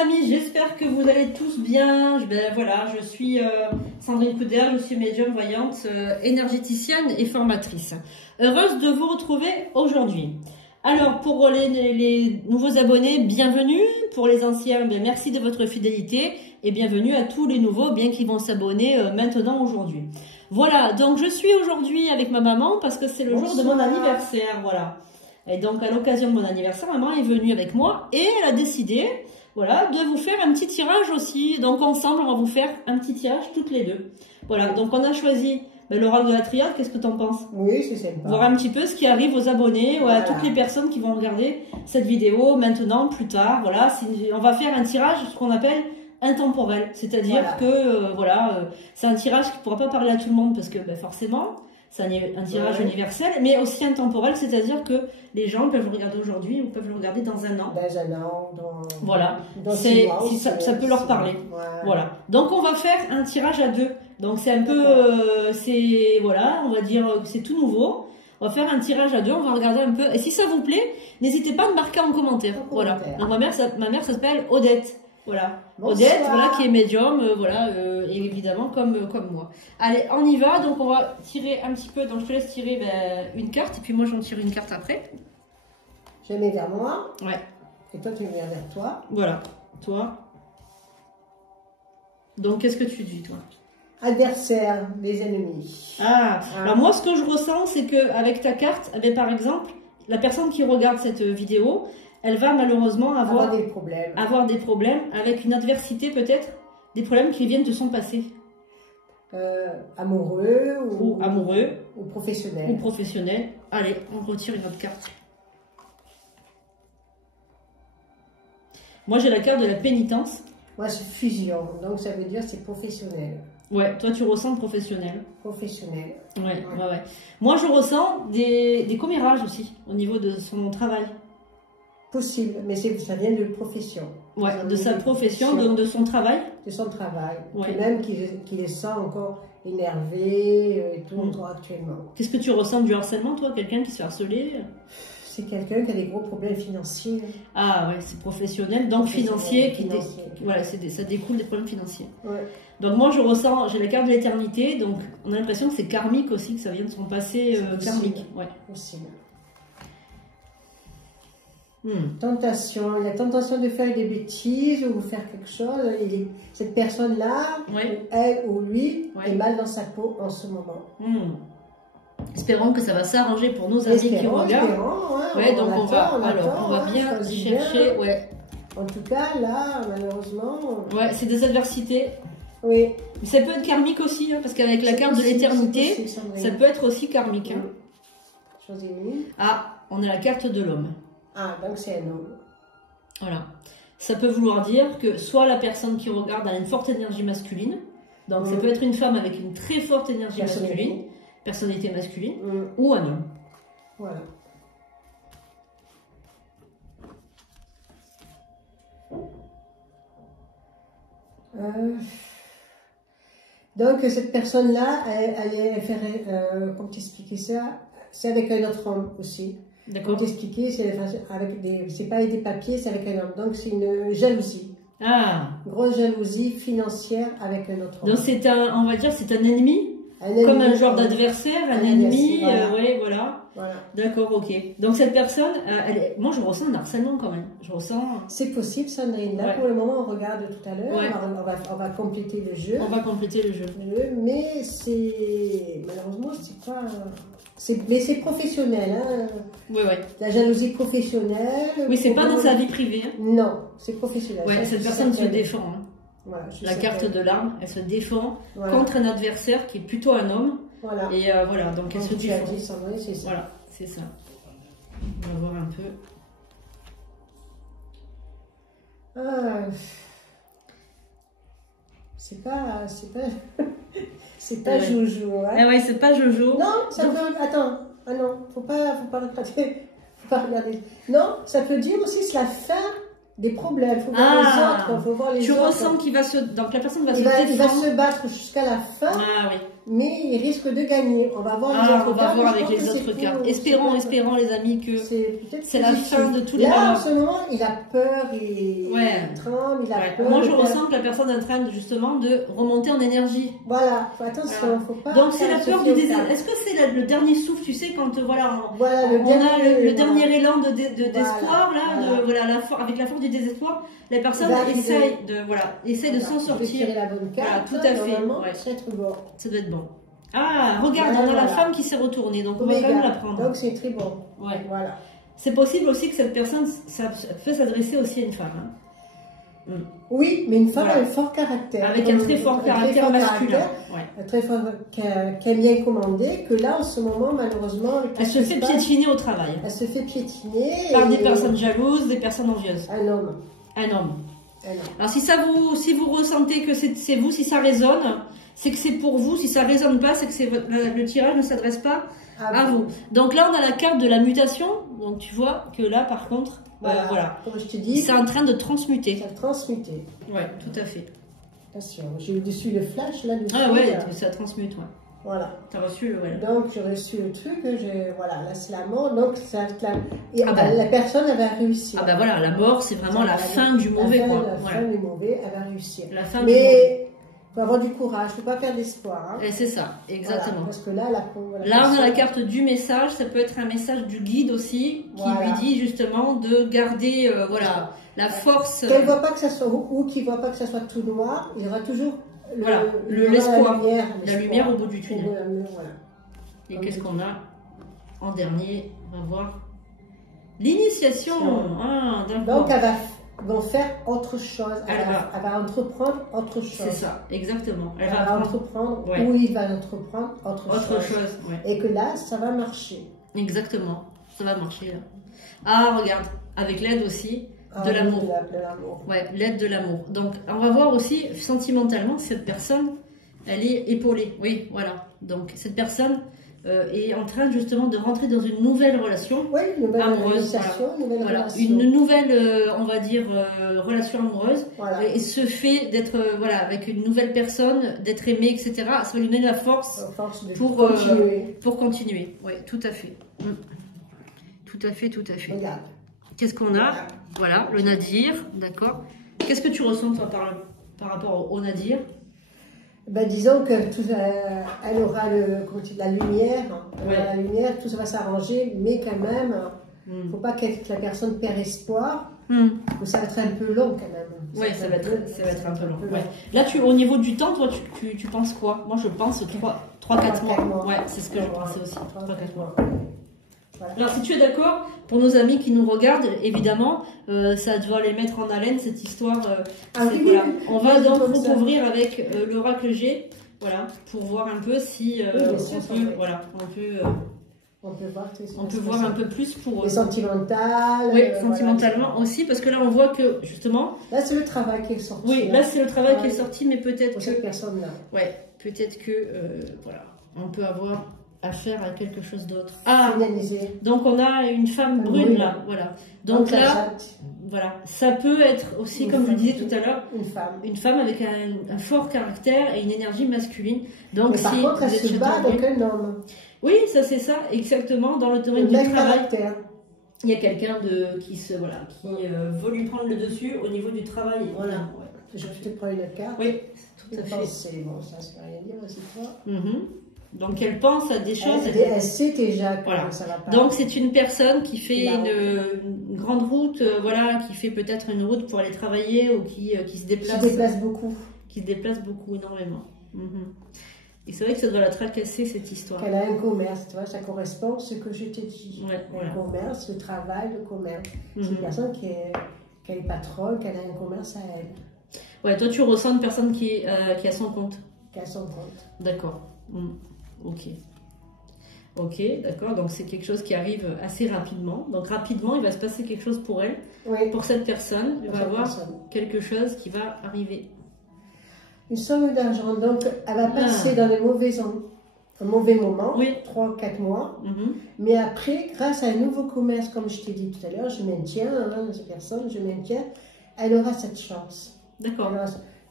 amis, j'espère que vous allez tous bien. Voilà, je suis Sandrine Couder, je suis médium voyante, énergéticienne et formatrice. Heureuse de vous retrouver aujourd'hui. Alors, pour les nouveaux abonnés, bienvenue. Pour les anciens, merci de votre fidélité et bienvenue à tous les nouveaux, bien qu'ils vont s'abonner maintenant aujourd'hui. Voilà, donc je suis aujourd'hui avec ma maman parce que c'est le jour de mon anniversaire, voilà. Et donc, à l'occasion de mon anniversaire, maman est venue avec moi et elle a décidé, voilà, de vous faire un petit tirage aussi. Donc, ensemble, on va vous faire un petit tirage toutes les deux. Voilà, donc on a choisi l'oracle de la triade. Qu'est-ce que tu en penses? Oui, c'est sympa. Voir un petit peu ce qui arrive aux abonnés, voilà, toutes les personnes qui vont regarder cette vidéo maintenant, plus tard. Voilà, on va faire un tirage, ce qu'on appelle intemporel. C'est-à-dire que, c'est un tirage qui ne pourra pas parler à tout le monde parce que, forcément, c'est un tirage universel, mais aussi intemporel, c'est-à-dire que les gens peuvent le regarder aujourd'hui ou peuvent le regarder dans un an. Dans un an, voilà, ça peut leur parler. Ouais. Voilà. Donc on va faire un tirage à deux. Donc c'est un peu, voilà, on va dire que c'est tout nouveau. On va faire un tirage à deux, on va regarder un peu. Et si ça vous plaît, n'hésitez pas à me marquer en commentaire. Voilà. Donc ma mère s'appelle Odette. Voilà. Bonsoir. Odette, voilà, qui est médium, et évidemment comme moi. Allez, on y va. Donc on va tirer un petit peu. Donc je te laisse tirer une carte et puis moi j'en tire une carte après. Je mets vers moi. Ouais. Et toi tu mets vers toi. Voilà. Toi. Donc qu'est-ce que tu dis toi? Adversaire, des ennemis. Alors moi ce que je ressens c'est que avec ta carte, par exemple, la personne qui regarde cette vidéo, elle va malheureusement avoir des problèmes avec une adversité peut-être, des problèmes qui viennent de son passé. Amoureux ou professionnel. Allez, on retire une autre carte. Moi j'ai la carte de la pénitence. Moi c'est fusion, donc ça veut dire c'est professionnel. Ouais, toi tu ressens professionnel. Professionnel. Ouais. Moi je ressens des commérages aussi au niveau de son travail. Possible, mais ça vient de profession. Ouais, de sa profession, de son travail. De son travail. Ouais. Même qu'il les sent encore énervé et tout actuellement. Qu'est-ce que tu ressens du harcèlement, toi? Quelqu'un qui se fait harceler? C'est quelqu'un qui a des gros problèmes financiers. Ah ouais, c'est professionnel, donc financier. Voilà, ça découle des problèmes financiers. Ouais. Donc moi je ressens, j'ai la carte de l'éternité, donc on a l'impression que c'est karmique aussi, que ça vient de son passé karmique. Ouais. Possible. Tentation, la tentation de faire des bêtises ou faire quelque chose. Cette personne-là, elle ou lui, est mal dans sa peau en ce moment. Espérons que ça va s'arranger pour nos amis qui regardent. Donc on va bien chercher. Ouais. En tout cas, là, malheureusement. Ouais, c'est des adversités. Oui. Mais ça peut être karmique aussi, parce qu'avec la carte de l'éternité, ça peut être aussi karmique. On a la carte de l'homme. Ah, donc c'est un homme. Voilà. Ça peut vouloir dire que soit la personne qui regarde a une forte énergie masculine, donc ça peut être une femme avec une très forte énergie masculine, personnalité masculine, ou un homme. Voilà. Donc cette personne-là, elle fait, comment t'expliquer ça? C'est avec un autre homme aussi. D'accord. Pour t'expliquer, c'est pas avec des papiers, c'est avec un homme. Donc c'est une jalousie. Ah. Grosse jalousie financière avec un autre homme. Donc c'est on va dire, c'est un ennemi, comme un genre d'adversaire, un ennemi. Voilà. D'accord, ok. Donc cette personne, moi je ressens un harcèlement quand même. C'est possible, Sandrine. Là pour le moment, on regarde tout à l'heure. On va compléter le jeu. Mais c'est malheureusement c'est pas. Mais c'est professionnel, hein. Oui. La jalousie professionnelle. Oui, c'est pas dans sa vie privée. Hein. Non, c'est professionnel. Ouais, cette personne se défend. Hein. Voilà, la carte de l'arme, elle se défend contre un adversaire qui est plutôt un homme. Voilà. Et donc elle se défend. C'est ça. Voilà, c'est ça. On va voir un peu. C'est pas joujou, hein. Ah ouais, c'est pas joujou. Non, ça peut... Attends. Ah non, faut pas regarder. Non, ça peut dire aussi c'est la fin des problèmes. Faut voir les autres. Faut voir les autres. Tu ressens qu'il va se... Donc la personne va se défendre. Il va se battre jusqu'à la fin. Ah oui. mais il risque de gagner. On va voir les autres cartes. On va voir avec les autres cartes. Espérons les amis, que c'est la fin de tous les malheurs. Là, en ce moment, il a peur, il tremble, il a peur. Moi, je ressens que la personne est en train justement de remonter en énergie. Voilà, attention, faut pas. Donc, c'est la peur du désespoir. Est-ce que c'est le dernier souffle, tu sais, quand on a le dernier élan d'espoir, avec la force du désespoir, la personne essaye de s'en sortir. La bonne carte, tout à fait. Ça doit être bon. Ah, regarde, on a la femme qui s'est retournée, donc on va quand même la prendre. Donc c'est très bon. Ouais. Voilà. C'est possible aussi que cette personne, ça peut s'adresser aussi à une femme. Hein. Oui, mais une femme a un fort caractère. Avec un très fort caractère masculin. Très fort, qui aime bien commander, que là, en ce moment, malheureusement... Elle se fait piétiner au travail. Elle se fait piétiner. Par des personnes jalouses, des personnes envieuses. Un homme. Alors si vous ressentez que c'est vous, si ça résonne, c'est que c'est pour vous. Si ça résonne pas, c'est que le tirage ne s'adresse pas à vous. Donc là, on a la carte de la mutation. Donc tu vois que là, par contre, voilà. Comme je te dis, c'est en train de transmuter. Ça transmuter. Ouais, tout à fait. Attention, j'ai eu dessus le flash là-dessus. Ah ouais, ça transmute, ouais. Voilà. T'as reçu le... Donc j'ai reçu le truc, voilà, là c'est la mort, donc la personne elle va réussir. Ah bah voilà, la mort c'est vraiment la fin du mauvais, quoi. La fin du mauvais, elle va réussir. La fin du mauvais. Mais il faut avoir du courage, il ne faut pas perdre d'espoir. Hein. Et c'est ça, exactement. Voilà, parce que là, on a la carte du message, ça peut être un message du guide aussi, qui lui dit justement de garder la force. Qu'elle voit pas que ça soit, ou qu'il ne voit pas que ça soit tout noir, il y aura toujours l'espoir, la lumière au bout du tunnel. Voilà. Et qu'est-ce qu'on a en dernier? On va voir l'initiation. Ah, donc elle va faire autre chose, elle va entreprendre autre chose. C'est ça, exactement. Elle va entreprendre, ou il va entreprendre autre chose. Et que là, ça va marcher. Exactement, ça va marcher là. Ah, regarde, avec l'aide aussi. De l'amour. Ouais, l'aide de l'amour. Donc, on va voir aussi sentimentalement cette personne, elle est épaulée. Oui, voilà. Donc, cette personne est en train justement de rentrer dans une nouvelle relation amoureuse. Une nouvelle, on va dire, relation amoureuse. Et ce fait d'être avec une nouvelle personne, d'être aimé, etc., ça va lui donner la force pour continuer. Oui, tout à fait. Tout à fait, tout à fait. Regarde. Qu'est-ce qu'on a? Voilà, le nadir, d'accord. Qu'est-ce que tu ressens toi par rapport au nadir? Disons que elle aura la lumière, la lumière, tout ça va s'arranger, mais quand même, il ne faut pas que la personne perde espoir, mais ça va être un peu long quand même. Oui, ça va être un peu long. Ouais. Là, au niveau du temps, toi, tu penses quoi? Moi, je pense 3-4 mois. Ouais, c'est ce que je pensais aussi, 3-4 mois. Voilà. Alors, si tu es d'accord, pour nos amis qui nous regardent, évidemment, ça doit les mettre en haleine, cette histoire. On va donc recouvrir avec l'oracle G, pour voir un peu si on peut voir un peu plus pour... Et sentimental. Oui, sentimentalement aussi, parce que là, on voit que, justement... Là, c'est le travail qui est sorti. Oui, là, c'est le travail qui est sorti, mais peut-être que... cette personne-là. Ouais, peut-être que, on peut avoir affaire à quelque chose d'autre. Donc on a une femme brune là, voilà. Donc là, ça peut être aussi, comme je le disais tout à l'heure, une femme avec un fort caractère et une énergie masculine. Donc par contre, elle se bat avec un homme. Oui, ça c'est ça, exactement, dans le domaine du travail. Il y a quelqu'un qui veut lui prendre le dessus au niveau du travail. Voilà. Je vais te prendre une carte. Oui, tout à fait. C'est bon, ça ne veut rien dire, c'est toi. Donc elle pense à des choses. Elle sait déjà que ça va pas. Donc c'est une personne qui fait une grande route, qui fait peut-être une route pour aller travailler ou qui se déplace. Qui se déplace beaucoup, énormément. Et c'est vrai que ça doit la tracasser cette histoire. Elle a un commerce, tu vois, ça correspond à ce que je t'ai dit. Le commerce, le travail, le commerce. C'est une personne qui est patronne, qui a un commerce à elle. Ouais, toi tu ressens une personne qui a son compte. Qui a son compte. D'accord. Ok, d'accord. Donc c'est quelque chose qui arrive assez rapidement. Donc rapidement, il va se passer quelque chose pour elle. Pour cette personne, il va y avoir quelque chose qui va arriver. Une somme d'argent. Donc elle va passer dans les un mauvais moment, 3-4 mois. Mais après, grâce à un nouveau commerce, comme je t'ai dit tout à l'heure, je maintiens cette personne, elle aura cette chance. D'accord.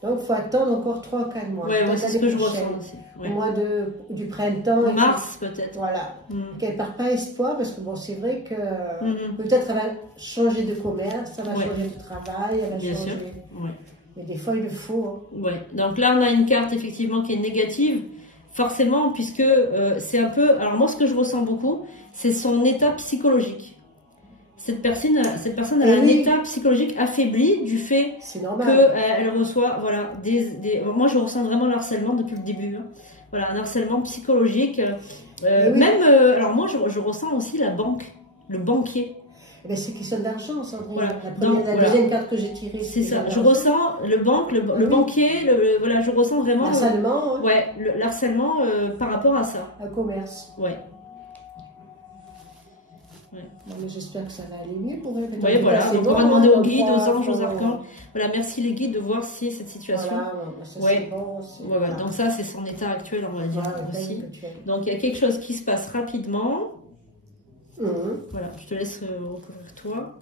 Donc, il faut attendre encore 3 ou 4 mois. Ouais, c'est ce que je ressens aussi. Au mois du printemps. Mars, peut-être. Voilà. Qu'elle ne part pas espoir, parce que bon, c'est vrai que peut-être elle va changer de commerce, elle va changer de travail, elle va Bien changer. Sûr. Ouais. Mais des fois, il le faut. Hein. Ouais. Donc là, on a une carte effectivement qui est négative, forcément, puisque c'est un peu. Alors, moi, ce que je ressens beaucoup, c'est son état psychologique. Cette personne a un état psychologique affaibli du fait qu'elle reçoit, voilà, moi je ressens vraiment le harcèlement depuis le début, hein. Voilà, un harcèlement psychologique, même, alors moi je ressens aussi la banque, le banquier. Eh ben, c'est question d'argent, ça. Voilà. La deuxième carte que j'ai tirée. C'est ça, je ressens le banquier, voilà, je ressens vraiment l'harcèlement. Hein. Ouais, l'harcèlement par rapport à ça. Un commerce. Ouais. J'espère que ça va aller mieux pour elle. Oui, voilà, on va demander aux guides, aux anges, aux archanges. Voilà, merci les guides de voir si cette situation. Voilà, voilà. Donc ça, c'est son état actuel, on va dire aussi. Donc il y a quelque chose qui se passe rapidement. Voilà, je te laisse recouvrir toi.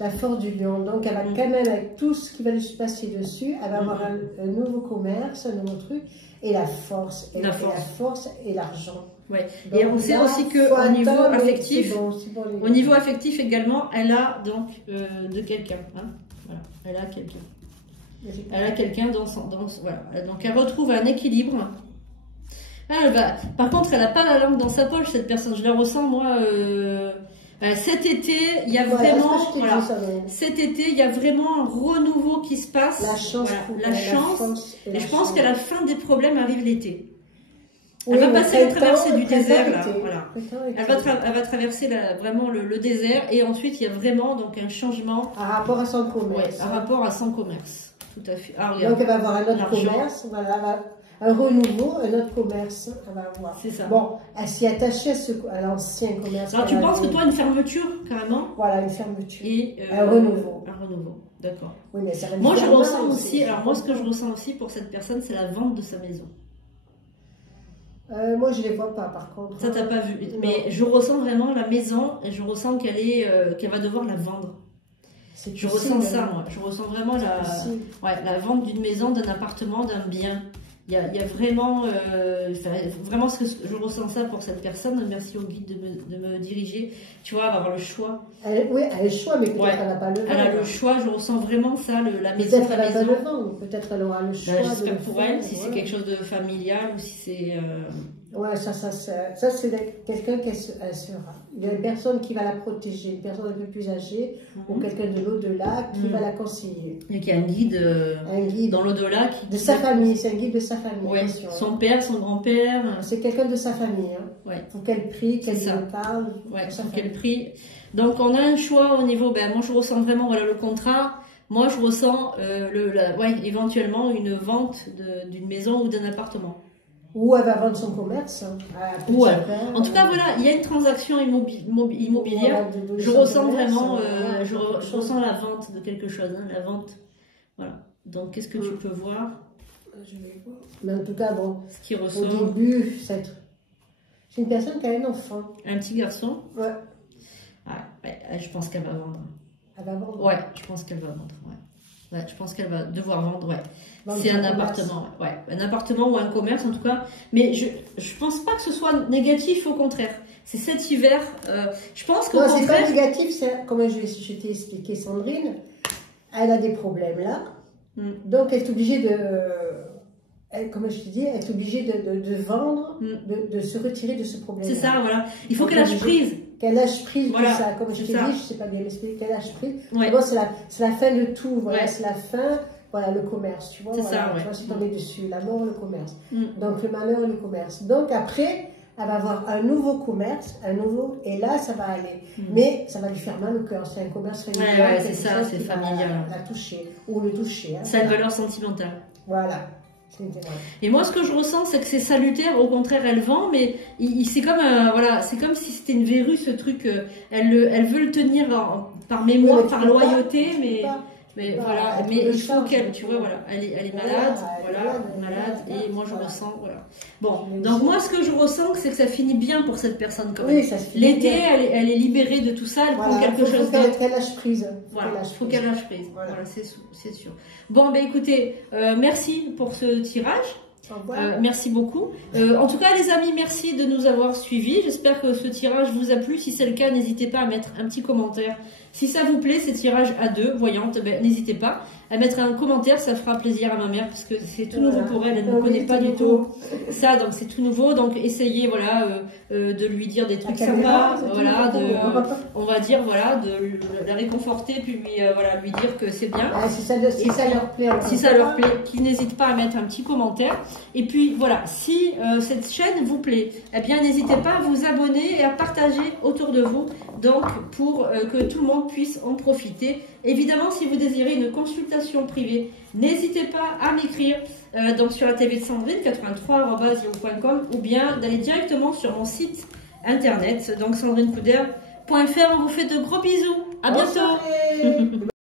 La force du lion. Donc elle va quand même, avec tout ce qui va lui se passer dessus, elle va avoir un nouveau commerce, un nouveau truc, et la force. Et la force et l'argent. Ouais. Et on sait aussi qu'au niveau affectif, également, elle a donc de quelqu'un. Hein, voilà. Elle a quelqu'un. Elle a quelqu'un dans son. Voilà. Donc elle retrouve un équilibre. Par contre, elle n'a pas la langue dans sa poche, cette personne. Je la ressens, moi. Cet été, il y a vraiment. Cet été, il y a vraiment un renouveau qui se passe. La chance. La chance. Et je pense qu'à la fin des problèmes arrive l'été. Oui, elle va passer la traversée du désert, là. Voilà. Elle va traverser vraiment le désert, et ensuite il y a vraiment donc un changement. Par rapport à son commerce. Ouais, par rapport à son commerce. Tout à fait. Ah, donc elle va avoir un autre commerce, voilà, un renouveau, un autre commerce, elle va avoir. C'est ça. Bon, elle s'y est attachée à l'ancien commerce. Alors tu penses que toi, une fermeture, carrément? Voilà, une fermeture. Et un renouveau. Un renouveau, d'accord. Oui, mais ça va moi, je ressens aussi, alors moi, ce que je ressens aussi pour cette personne, c'est la vente de sa maison. Moi, je ne les vois pas, par contre. Ça, t'as pas vu. Non. Mais je ressens vraiment la maison, et je ressens qu'elle va devoir la vendre. Je ressens ça, moi. Je ressens vraiment la vente d'une maison, d'un appartement, d'un bien. Il y a vraiment, vraiment ce que je ressens ça pour cette personne. Merci au guide de me diriger. Tu vois, elle va avoir le choix. Oui, elle a le choix, mais peut-être elle n'a pas le vendre. Elle a le choix, je ressens vraiment ça, la maison. Peut-être elle n'a pas le vendre, peut-être elle aura le choix. J'espère pour elle, si c'est quelque chose de familial ou si c'est. Ouais, ça c'est quelqu'un qu'elle sera. Il y a une personne qui va la protéger, une personne un peu plus âgée, ou quelqu'un de l'au-delà qui va la conseiller. Et qui a un guide dans l'au-delà. De sa famille, c'est un guide de sa famille. Ouais. Son père, son grand-père. C'est quelqu'un de sa famille. Hein. Ouais. Pour qu'elle prie, qu'elle lui parle. Ouais, pour qu'elle prie. Donc on a un choix au niveau, moi je ressens vraiment le contrat. Moi je ressens éventuellement une vente d'une maison ou d'un appartement. Ou elle va vendre son commerce. En tout cas, voilà, il y a une transaction immobilière. Je ressens vraiment, je ressens la vente de quelque chose, hein, la vente. Voilà. Donc, qu'est-ce que tu peux voir? Je vais voir. Mais en tout cas, bon, ce qui ressort. Au début, c'est une personne qui a un enfant. Un petit garçon? Ouais. Ah, ouais, je pense qu'elle va vendre. Elle va vendre? Ouais, je pense qu'elle va vendre, ouais. Ouais, je pense qu'elle va devoir vendre, ouais. C'est un appartement, ouais. Un appartement ou un commerce, en tout cas. Mais je pense pas que ce soit négatif, au contraire. C'est cet hiver, je pense qu'au contraire... Non, c'est pas négatif, c'est, comme je t'ai expliqué, Sandrine, elle a des problèmes là. Donc, elle est obligée de... comme je te dis, elle est obligée de vendre, de se retirer de ce problème. C'est ça, voilà. Il faut qu'elle lâche prise. Qu'elle lâche prise, voilà, tout ça. Comme je t'ai dit, je ne sais pas bien l'expliquer, qu'elle lâche prise. Ouais. Bon, c'est la fin de tout, voilà, c'est la fin, voilà, le commerce, tu vois. C'est voilà, ça, ouais. Je suis tombée dessus, la mort, le commerce. Donc, le malheur et le commerce. Donc, après, elle va avoir un nouveau commerce, et là, ça va aller. Mais ça va lui faire mal au cœur. C'est un commerce familial. Ouais, c'est ça, c'est familial. La toucher, ou le toucher. Hein, ça a une valeur sentimentale. Voilà. Et moi, ce que je ressens, c'est que c'est salutaire. Au contraire, elle vend, mais c'est comme voilà, c'est comme si c'était une verrue, ce truc. Elle veut le tenir par mémoire, par loyauté, mais Mais voilà, mais il faut qu'elle, tu vois, voilà, elle est malade, malade, et moi je ressens, voilà. Bon, donc moi ce que je ressens, c'est que ça finit bien pour cette personne quand même. Oui, l'été, elle est libérée de tout ça, elle prend quelque chose d'autre. Il faut qu'elle lâche prise. Voilà, il faut qu'elle lâche prise. Voilà, c'est sûr. Bon, ben écoutez, merci pour ce tirage. Merci beaucoup. En tout cas, les amis, merci de nous avoir suivis. J'espère que ce tirage vous a plu. Si c'est le cas, n'hésitez pas à mettre un petit commentaire. Si ça vous plaît, ces tirages à deux, voyantes, ben, n'hésitez pas à mettre un commentaire. Ça fera plaisir à ma mère parce que c'est tout nouveau pour elle. Elle ne connaît pas du tout ça, donc c'est tout nouveau. Donc essayez, voilà, de lui dire des trucs sympas, voilà, on va dire, voilà, de la réconforter, puis voilà, lui dire que c'est bien. Si ça leur plaît, qu'ils n'hésitent pas à mettre un petit commentaire. Et puis voilà, si cette chaîne vous plaît, eh bien n'hésitez pas à vous abonner et à partager autour de vous, donc pour que tout le monde puisse en profiter. Évidemment, si vous désirez une consultation privée, n'hésitez pas à m'écrire donc sur la TV de Sandrine 83@yahoo.com ou bien d'aller directement sur mon site internet, donc sandrinecoudert.fr. On vous fait de gros bisous. À bientôt.